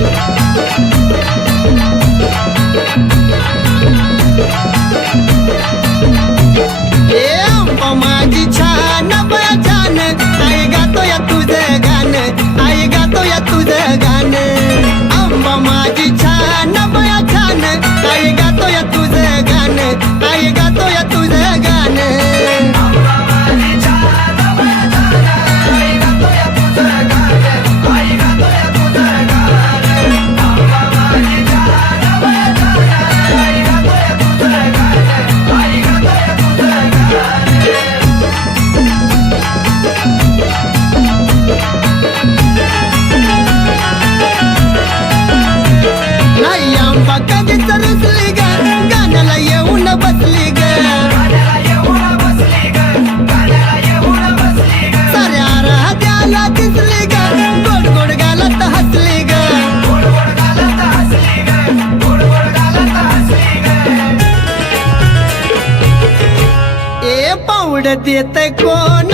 ए दिसली ग गोड गोड गालत हसली ग ए पावड देत कोण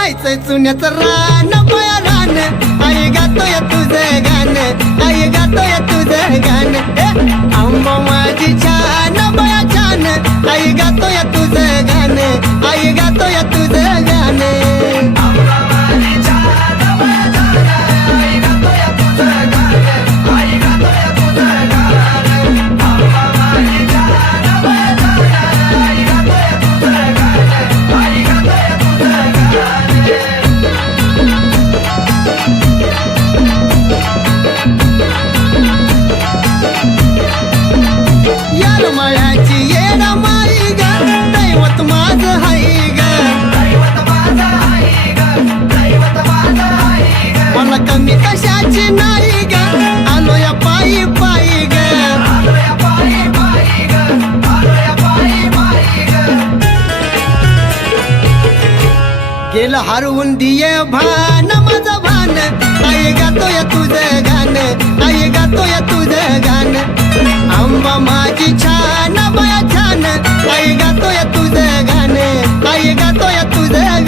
ए पाहायचंय चुन्याचं रान. बया रान आई या तुझं गाणं. आई गातो या तुझं गेल हरवून दिये भान माझं भान. आई गातो या तुझं गाण आई गातो या तुझं गाण. आंबा माझी छान बाया छान. आई गातो या तुझं गाण आई गातो गातोय तुझं